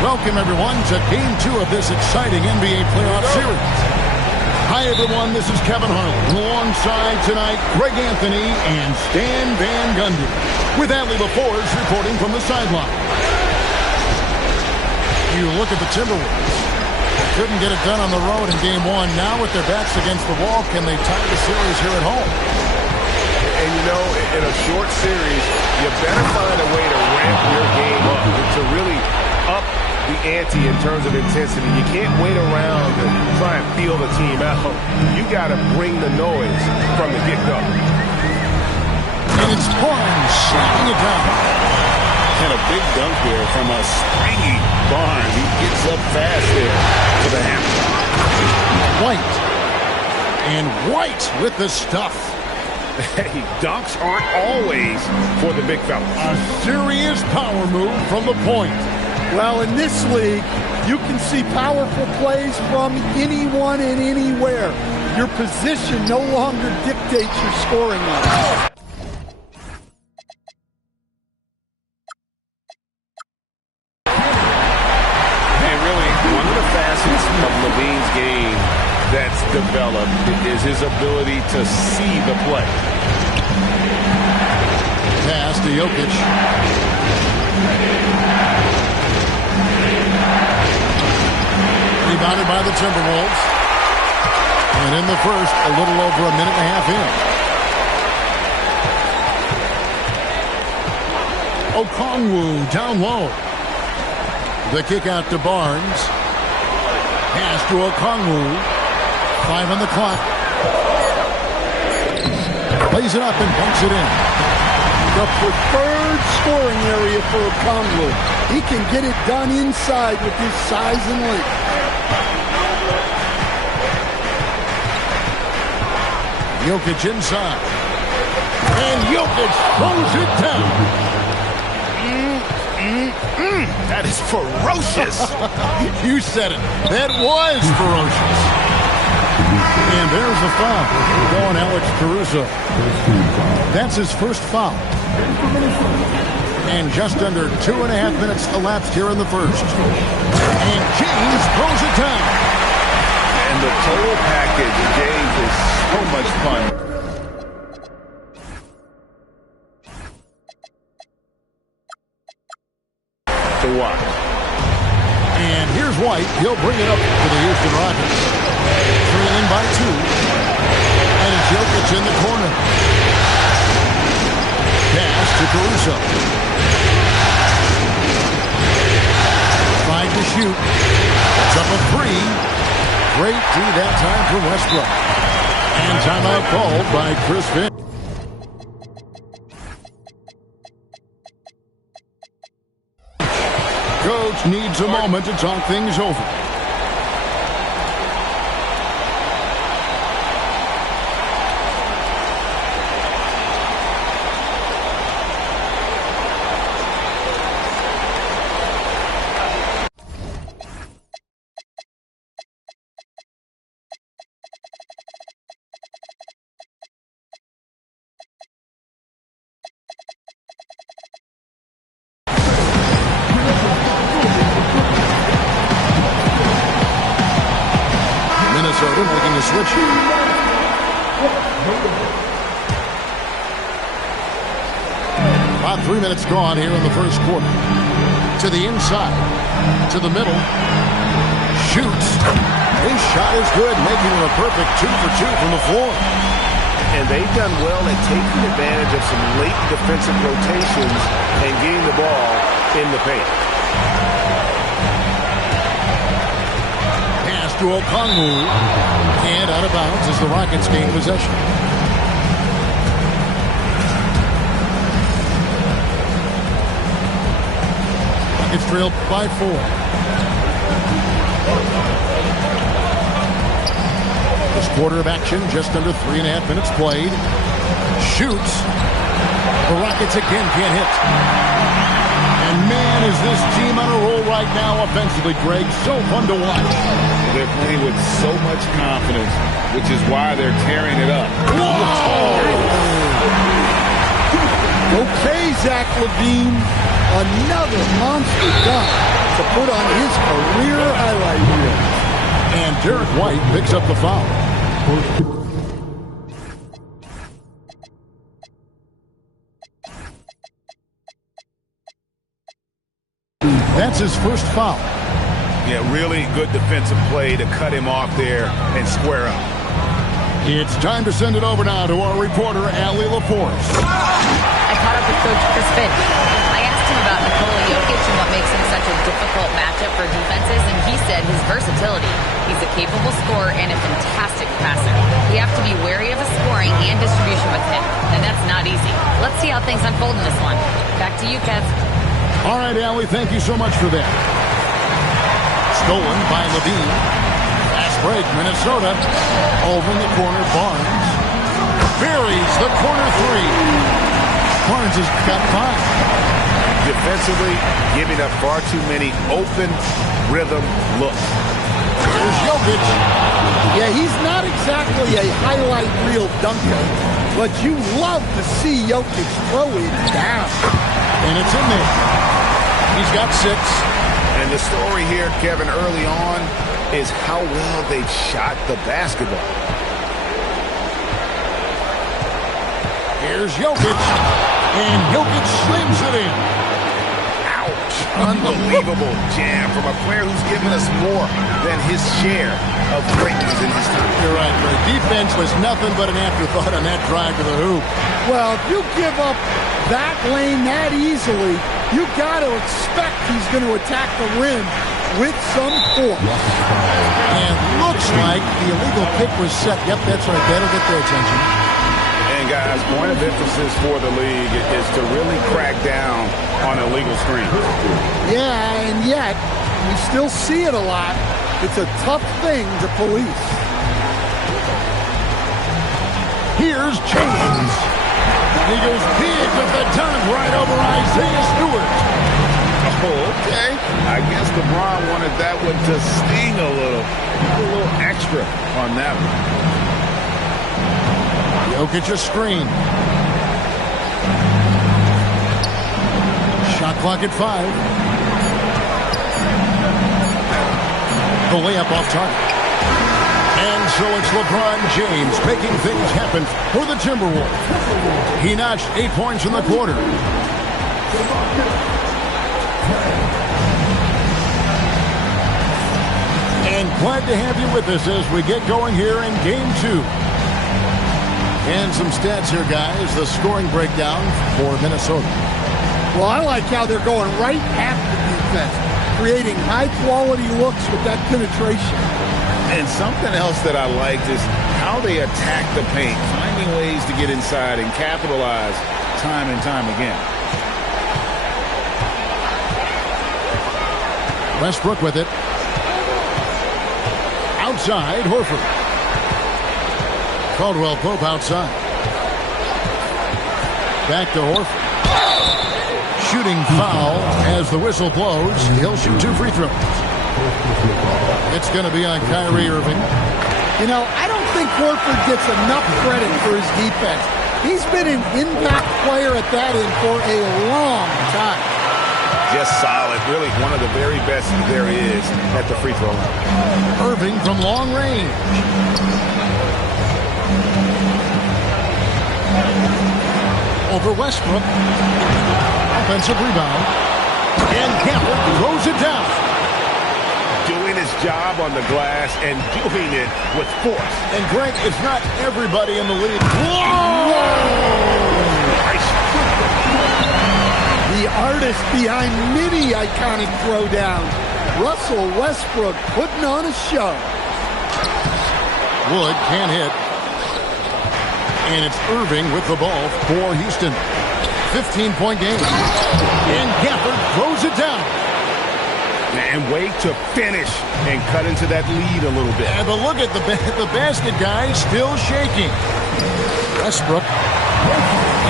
Welcome, everyone, to Game 2 of this exciting NBA playoff series. Hi, everyone. This is Kevin Harlan. Alongside tonight, Greg Anthony and Stan Van Gundy. With Adley LaForge reporting from the sideline. You look at the Timberwolves. Couldn't get it done on the road in Game 1. Now with their backs against the wall, can they tie the series here at home? And you know, in a short series, you better find a way to ramp your game up, to really up the ante in terms of intensity. You can't wait around and try and feel the team out. You got to bring the noise from the get-go. And it's Barnes slapping it down. And a big dunk there from a springy Barnes. He gets up fast there to the hammer. White. And White with the stuff. Hey, dunks aren't always for the big fellas. A serious power move from the point. Well, in this league, you can see powerful plays from anyone and anywhere. Your position no longer dictates your scoring line. That's developed is his ability to see the play. Pass to Jokic. Rebounded by the Timberwolves. And in the first, a little over a minute and a half in. Okongwu down low. The kick out to Barnes. Pass to Okongwu. 5 on the clock. Lays it up and bunks it in. The preferred scoring area for Okongwu. He can get it done inside with his size and length. Jokic inside. And Jokic throws it down. That is ferocious. You said it. That was ferocious. And there's a foul on Alex Caruso. That's his first foul. And just under 2.5 minutes elapsed here in the first. And James throws it down. And the total package, James, is so much fun. To watch. And here's White. He'll bring it up to the Houston Rockets. Trailing by 2. And it's Jokic in the corner. Pass to Caruso. Tried to shoot. It's up a 3. Great D that time for Westbrook. And timeout called by Chris Finch. Coach needs a moment to talk things over. Minnesota making a switch. About 3 minutes gone here in the first quarter. To the inside. To the middle. Shoots. His shot is good, making it a perfect 2 for 2 from the floor. And they've done well at taking advantage of some late defensive rotations and getting the ball in the paint. To Okongwu, and out of bounds as the Rockets gain possession. Rockets trailed by 4. This quarter of action, just under 3.5 minutes played. Shoots. The Rockets again can't hit. And man, is this team on a roll right now offensively, Greg. So fun to watch. They're playing with so much confidence, which is why they're tearing it up. Okay, Zach LaVine. Another monster dunk to to put on his career highlight reel. And Derek White picks up the foul. That's his first foul. Yeah, really good defensive play to cut him off there and square up. It's time to send it over now to our reporter, Allie LaForce. I caught up with Coach Chris Finch. I asked him about Nikola Jokic and what makes him such a difficult matchup for defenses, and he said his versatility. He's a capable scorer and a fantastic passer. We have to be wary of his scoring and distribution with him, and that's not easy. Let's see how things unfold in this one. Back to you, Kev. All right, Allie, thank you so much for that. Stolen by Levine. Fast break, Minnesota. Over in the corner, Barnes. Buries the corner three. Barnes has got 5. Defensively, giving up far too many open rhythm looks. Here's Jokic. Yeah, he's not exactly a highlight reel dunker, but you love to see Jokic throw it down. And it's in there. He's got 6. And the story here, Kevin, early on is how well they've shot the basketball. Here's Jokic. And Jokic slings it in. Ouch. Unbelievable jam from a player who's given us more than his share of greatness in his time. You're right, Ray. Defense was nothing but an afterthought on that drive to the hoop. Well, if you give up that lane that easily, you got to expect he's going to attack the rim with some force. And looks like the illegal pick was set. Yep, that's right. That'll get their attention. And guys, point of emphasis for the league is to really crack down on illegal screens. Yeah, and yet we still see it a lot. It's a tough thing to police. Here's James. He goes big with the dunk right over Isaiah Stewart. Oh, okay. I guess LeBron wanted that one to sting a little extra on that one. Jokic a screen. Shot clock at 5. The layup off target. And so it's LeBron James making things happen for the Timberwolves. He notched 8 points in the quarter. And glad to have you with us as we get going here in Game 2. And some stats here, guys. The scoring breakdown for Minnesota. Well, I like how they're going right at the defense, creating high-quality looks with that penetration. And something else that I liked is how they attack the paint, finding ways to get inside and capitalize time and time again. Westbrook with it. Outside, Horford. Caldwell Pope outside. Back to Horford. Shooting foul as the whistle blows. He'll shoot 2 free throws. It's going to be on Kyrie Irving. You know, I don't think Horford gets enough credit for his defense. He's been an impact player at that end for a long time. Just solid. Really one of the very best there is at the free throw line. Irving from long range. Over Westbrook. Offensive rebound. And Gafford throws it down. Doing his job on the glass and doing it with force. And Greg, it's not everybody in the league. Whoa! The artist behind many iconic throwdowns, Russell Westbrook, putting on a show. Wood can't hit. And it's Irving with the ball for Houston. 15-point game. And Gafford throws it down. And wait to finish and cut into that lead a little bit. And but look at the basket guy still shaking. Westbrook.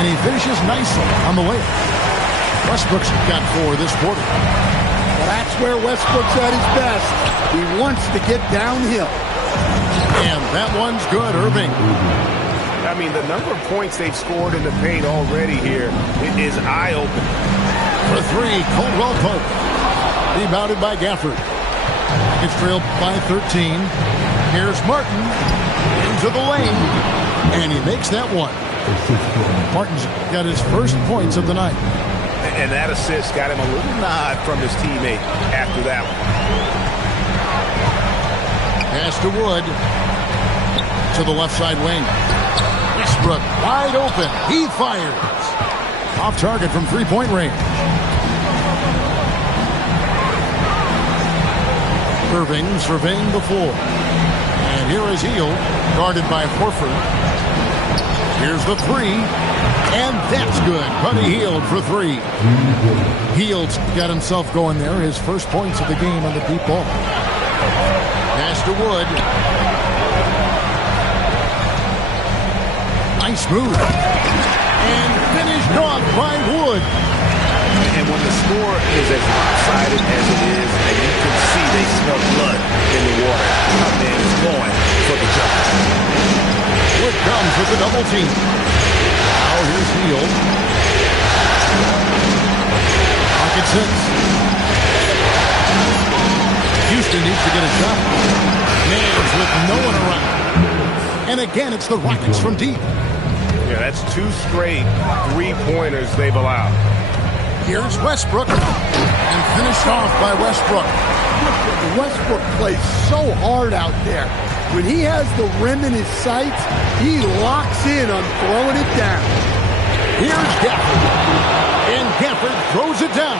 And he finishes nicely on the layup. Westbrook's got 4 this quarter. Well, that's where Westbrook's at his best. He wants to get downhill. And that one's good, Irving. I mean, the number of points they've scored in the paint already here is eye-opening. For 3, Caldwell Pope. Rebounded by Gafford. It's trailed by 13. Here's Martin into the lane, and he makes that one. Martin's got his first points of the night. And that assist got him a little nod from his teammate after that one. Pass to Wood. To the left side wing. Westbrook wide open. He fires. Off target from three-point range. Irving surveying the floor. And here is Hield, guarded by Horford. Here's the three. And that's good. Buddy Hield for three. Hield's got himself going there. His first points of the game on the deep ball. Pass to Wood. Nice move. And finished off by Wood. And when the score is as lopsided as it is, and you can see they smell blood in the water, our man is going for the jump. Wood comes with the double team. Now here's Hield. Pocket six. Houston needs to get a shot. Names with no one around. And again, it's the Rockets from deep. Yeah, that's two straight three-pointers they've allowed. Here's Westbrook. And finished off by Westbrook. Westbrook plays so hard out there. When he has the rim in his sights, he locks in on throwing it down. Here's Gafford. And Gafford throws it down.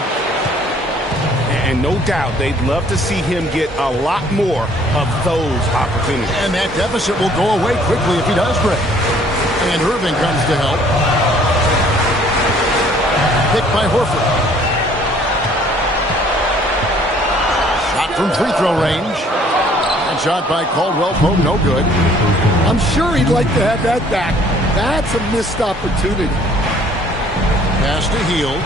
And no doubt, they'd love to see him get a lot more of those opportunities. And that deficit will go away quickly if he does break. And Irving comes to help. Picked by Horford. Shot from free throw range. And shot by Caldwell Pope, no good. I'm sure he'd like to have that back. That's a missed opportunity. Pass to Hield.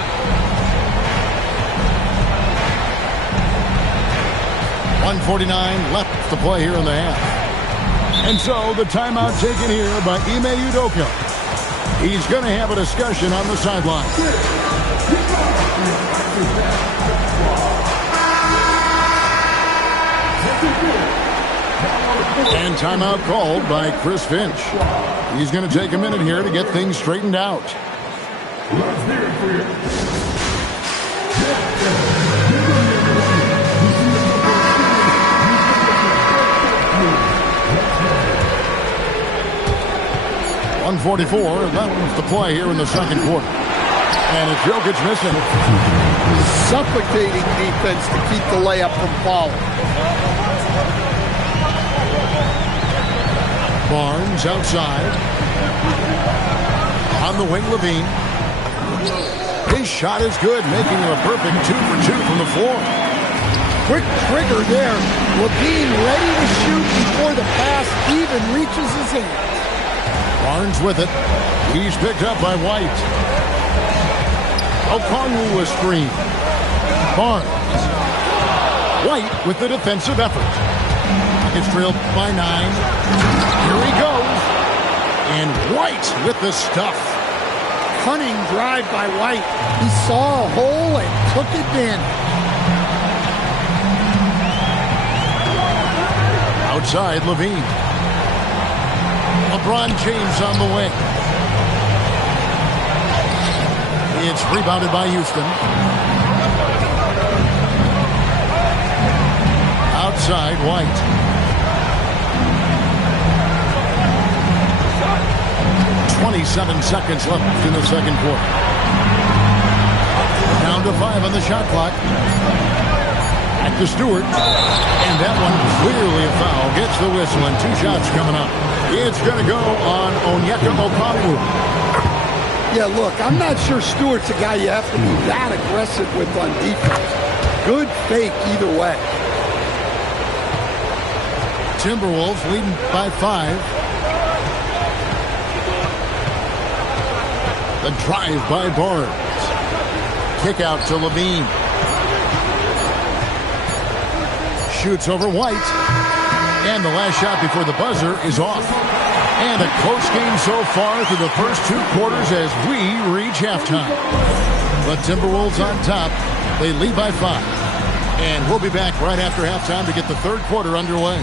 .149 left to play here in the half. And so the timeout taken here by Ime Udoka. He's going to have a discussion on the sideline. And timeout called by Chris Finch. He's going to take a minute here to get things straightened out. .144 left to play here in the second quarter. And it's Jokic missing. Suffocating defense to keep the layup from falling. Barnes outside. On the wing, Levine. His shot is good, making it a perfect 2 for 2 from the floor. Quick trigger there. Levine ready to shoot before the pass even reaches his hand. Barnes with it. He's picked up by White. Okongwu a screen. Barnes. White with the defensive effort. It's drilled by 9. Here he goes. And White with the stuff. Cunning drive by White. He saw a hole and took advantage. Outside, Levine. LeBron James on the wing. It's rebounded by Houston. Outside, White. .27 seconds left in the second quarter. Down to 5 on the shot clock. Back to Stewart. And that one clearly a foul. Gets the whistle and 2 shots coming up. It's going to go on Onyeka Okongwu. Yeah, look, I'm not sure Stewart's a guy you have to be that aggressive with on defense. Good fake either way. Timberwolves leading by 5. The drive by Barnes. Kick out to Levine. Shoots over White. And the last shot before the buzzer is off. And a close game so far through the first 2 quarters as we reach halftime. But Timberwolves on top. They lead by 5. And we'll be back right after halftime to get the third quarter underway.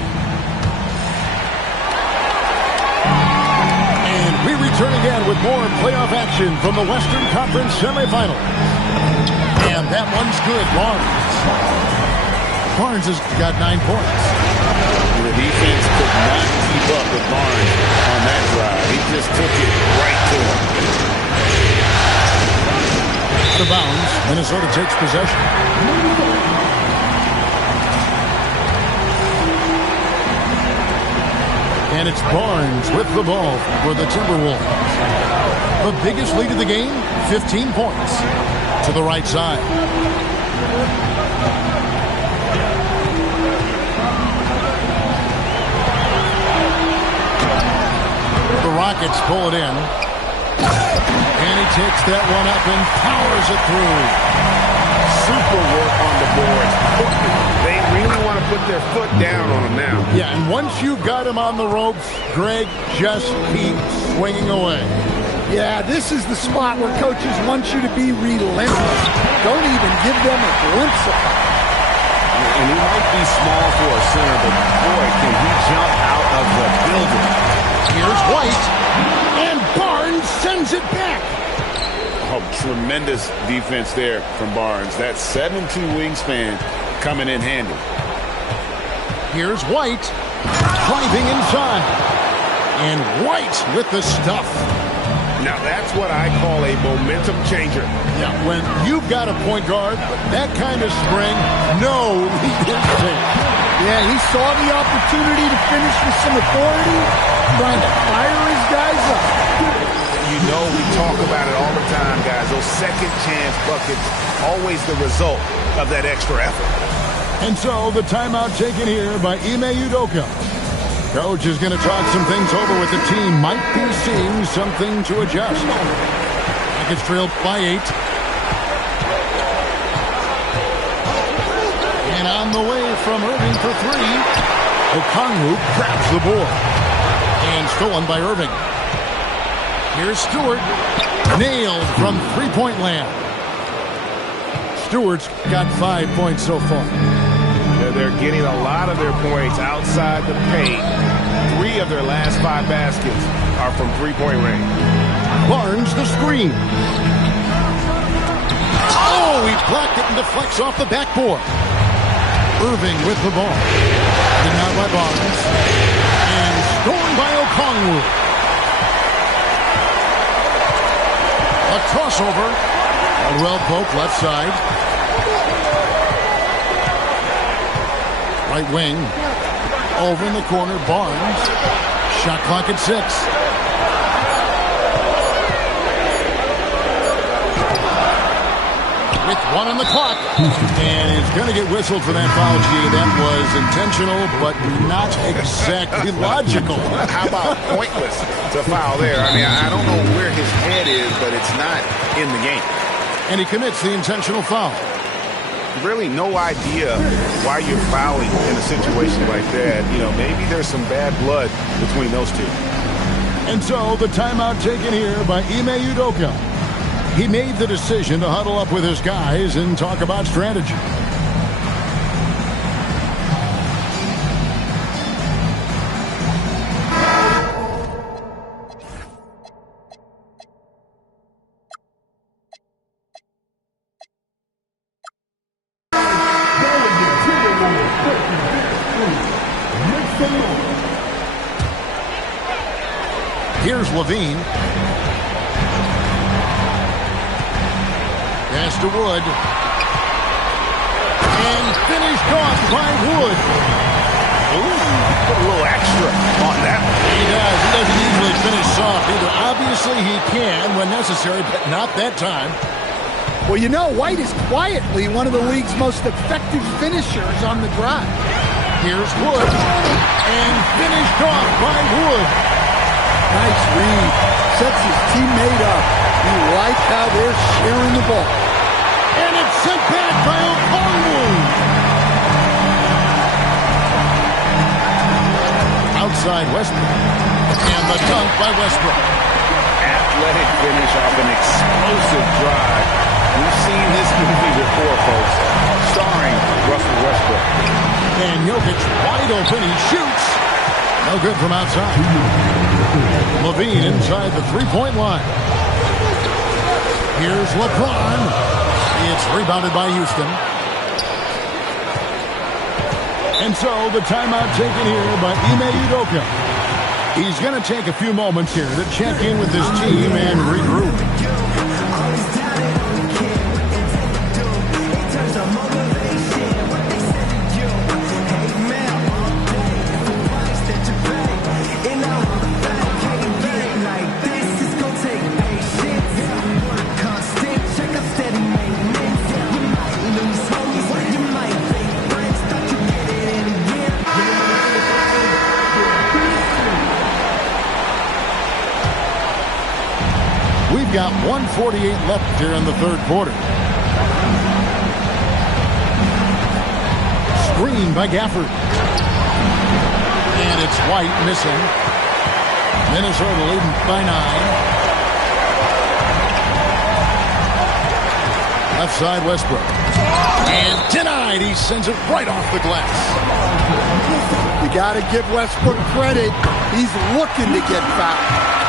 And we return again with more playoff action from the Western Conference semifinals. And that one's good. Barnes has got 9 points. The defense could not keep up with Barnes on that drive. He just took it right to him. Out of bounds. Minnesota takes possession. And it's Barnes with the ball for the Timberwolves. The biggest lead of the game, 15 points. To the right side. The Rockets pull it in. And he takes that one up and powers it through. Super work on the boards. They really want to put their foot down on him now. Yeah, and once you've got him on the ropes, Greg, just keep swinging away. Yeah, this is the spot where coaches want you to be relentless. Don't even give them a glimpse of it. And he might be small for a center, but boy, can he jump out of the building. Here's White, and Barnes sends it back. Oh, tremendous defense there from Barnes. That 7'2" wingspan coming in handy. Here's White, driving inside. And White with the stuff. Now that's what I call a momentum changer. Yeah, when you've got a point guard, that kind of spring, no lead is safe. Yeah, he saw the opportunity to finish with some authority, trying to fire his guys up. You know we talk about it all the time, guys. Those second chance buckets, always the result of that extra effort. And so the timeout taken here by Ime Udoka. Coach is going to talk some things over with the team. Might be seeing something to adjust. Rockets trailed by 8. And on the way from Irving for 3. Okongwu grabs the board. And stolen by Irving. Here's Stewart. Nailed from three-point land. Stewart's got 5 points so far. They're getting a lot of their points outside the paint. 3 of their last 5 baskets are from three-point range. Barnes the screen. Oh, he blocked it and deflects off the backboard. Irving with the ball. Denied by Barnes. And stolen by Okongwu. A crossover. Caldwell Pope left side. Right wing. Over in the corner. Barnes. Shot clock at 6. With 1 on the clock. And he's going to get whistled for that foul, G. That was intentional, but not exactly logical. How about pointless to foul there? I mean, I don't know where his head is, but it's not in the game. And he commits the intentional foul. Really no idea why you're fouling in a situation like that. You know, maybe there's some bad blood between those two. And so the timeout taken here by Ime Udoka. He made the decision to huddle up with his guys and talk about strategy. Here's Levine. Pass to Wood. And finished off by Wood. Ooh, put a little extra on that one. He does. He doesn't usually finish soft either. Obviously he can when necessary, but not that time. Well, you know, White is quietly one of the league's most effective finishers on the drive. Here's Wood. And finished off by Wood. Nice read. Sets his teammate up. You like how they're sharing the ball. And it's sent back by Okongwu. Outside Westbrook. And the dunk by Westbrook. Athletic finish off an explosive drive. We've seen this movie before, folks. Star sparring Russell Westbrook. And Jokic wide open. He shoots. No good from outside. LaVine inside the three-point line. Here's LeBron. It's rebounded by Houston. And so the timeout taken here by Ime Udoka. He's going to take a few moments here to check in with his team and regroup. We've got 1:48 left here in the third quarter. Screen by Gafford. And it's White missing. Minnesota leading by 9. Left side Westbrook. And denied. He sends it right off the glass. You got to give Westbrook credit. He's looking to get fouled.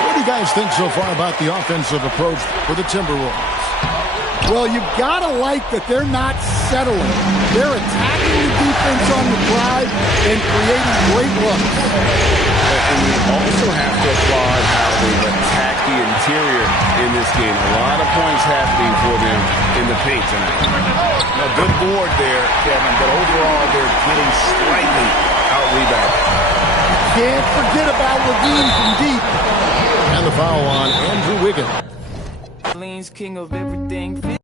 What do you guys think so far about the offensive approach for the Timberwolves? Well, you've got to like that they're not settling. They're attacking the defense on the drive and creating great looks. And we also have to applaud how they've attacked the interior in this game. A lot of points happening for them in the paint tonight. A good board there, Kevin, but overall they're getting slightly out-rebounded. Can't forget about LaVine from deep. And the foul on Andrew Wiggins. King of everything.